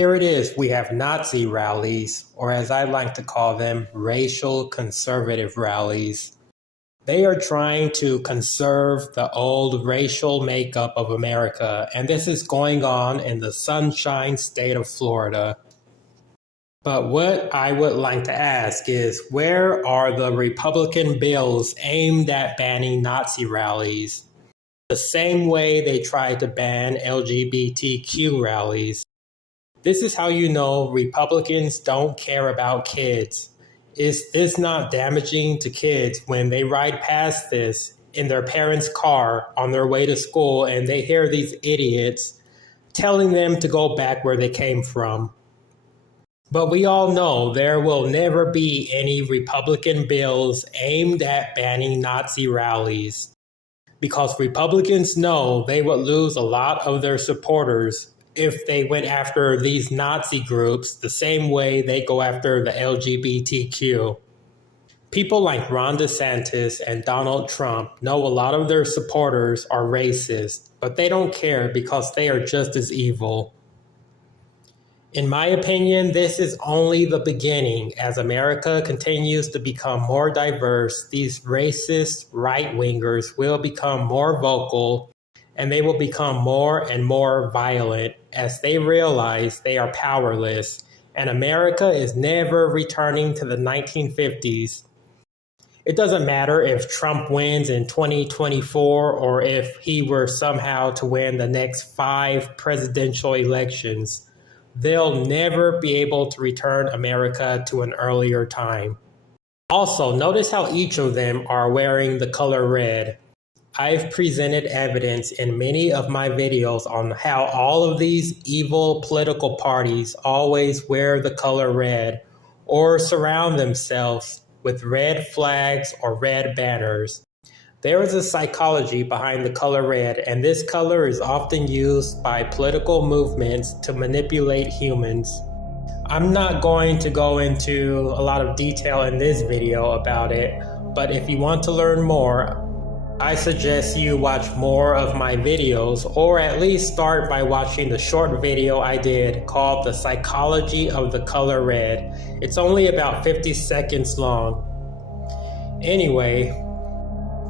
Here it is, we have Nazi rallies, or as I like to call them, racial conservative rallies. They are trying to conserve the old racial makeup of America, and this is going on in the Sunshine State of Florida. But what I would like to ask is, where are the Republican bills aimed at banning Nazi rallies? The same way they tried to ban LGBTQ rallies. This is how you know Republicans don't care about kids. Is this not damaging to kids when they ride past this in their parents' car on their way to school and they hear these idiots telling them to go back where they came from? But we all know there will never be any Republican bills aimed at banning Nazi rallies, because Republicans know they would lose a lot of their supporters if they went after these Nazi groups the same way they go after the LGBTQ. People like Ron DeSantis and Donald Trump know a lot of their supporters are racist, but they don't care because they are just as evil. In my opinion, this is only the beginning. As America continues to become more diverse, these racist right-wingers will become more vocal, and they will become more and more violent as they realize they are powerless, and America is never returning to the 1950s. It doesn't matter if Trump wins in 2024 or if he were somehow to win the next 5 presidential elections. They'll never be able to return America to an earlier time. Also, notice how each of them are wearing the color red. I've presented evidence in many of my videos on how all of these evil political parties always wear the color red or surround themselves with red flags or red banners. There is a psychology behind the color red, and this color is often used by political movements to manipulate humans. I'm not going to go into a lot of detail in this video about it, but if you want to learn more, I suggest you watch more of my videos, or at least start by watching the short video I did called The Psychology of the Color Red. It's only about 50 seconds long. Anyway,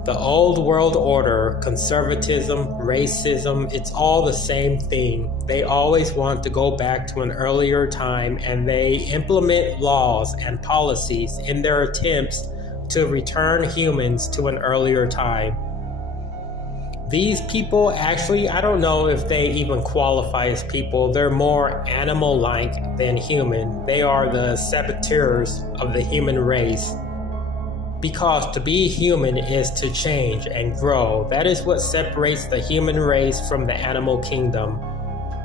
the old world order, conservatism, racism, it's all the same thing. They always want to go back to an earlier time, and they implement laws and policies in their attempts to return humans to an earlier time. These people actually, I don't know if they even qualify as people. They're more animal-like than human. They are the saboteurs of the human race. Because to be human is to change and grow. That is what separates the human race from the animal kingdom.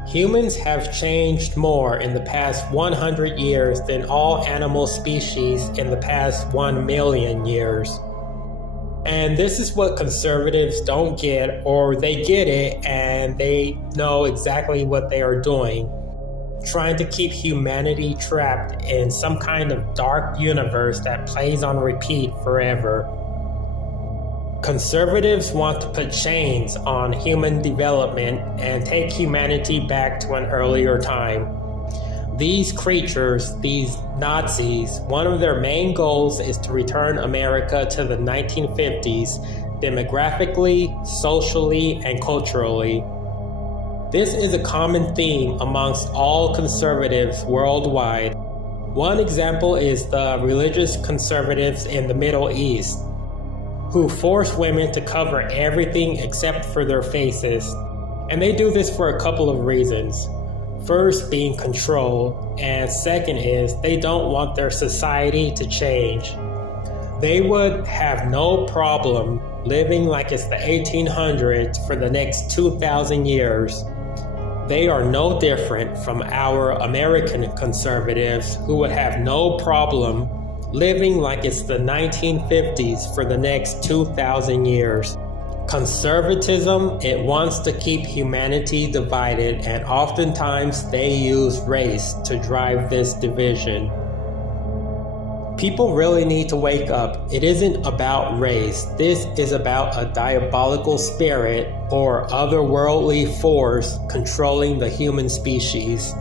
Humans have changed more in the past 100 years than all animal species in the past 1 million years. And this is what conservatives don't get, or they get it and they know exactly what they are doing. Trying to keep humanity trapped in some kind of dark universe that plays on repeat forever. Conservatives want to put chains on human development and take humanity back to an earlier time. These creatures, these Nazis, one of their main goals is to return America to the 1950s, demographically, socially, and culturally. This is a common theme amongst all conservatives worldwide. One example is the religious conservatives in the Middle East, who force women to cover everything except for their faces. And they do this for a couple of reasons. First being control, and second is they don't want their society to change. They would have no problem living like it's the 1800s for the next 2,000 years. They are no different from our American conservatives who would have no problem living like it's the 1950s for the next 2,000 years. Conservatism, it wants to keep humanity divided, and oftentimes they use race to drive this division. People really need to wake up. It isn't about race. This is about a diabolical spirit or otherworldly force controlling the human species.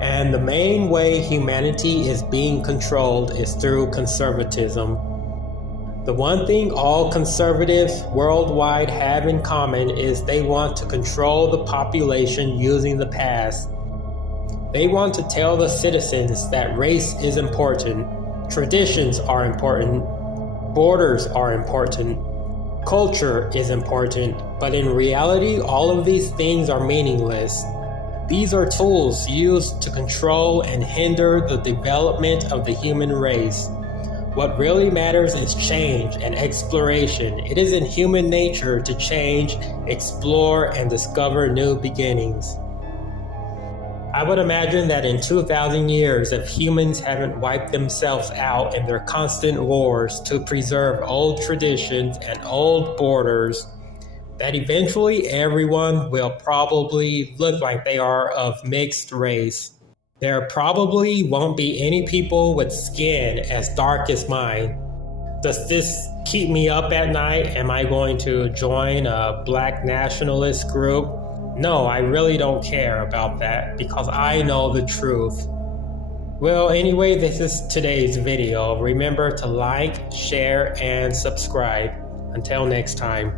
And the main way humanity is being controlled is through conservatism. The one thing all conservatives worldwide have in common is they want to control the population using the past. They want to tell the citizens that race is important, traditions are important, borders are important, culture is important, but in reality, all of these things are meaningless. These are tools used to control and hinder the development of the human race. What really matters is change and exploration. It is in human nature to change, explore, and discover new beginnings. I would imagine that in 2,000 years, if humans haven't wiped themselves out in their constant wars to preserve old traditions and old borders, that eventually everyone will probably look like they are of mixed race. There probably won't be any people with skin as dark as mine. Does this keep me up at night? Am I going to join a black nationalist group? No, I really don't care about that because I know the truth. Well, anyway, this is today's video. Remember to like, share, and subscribe. Until next time.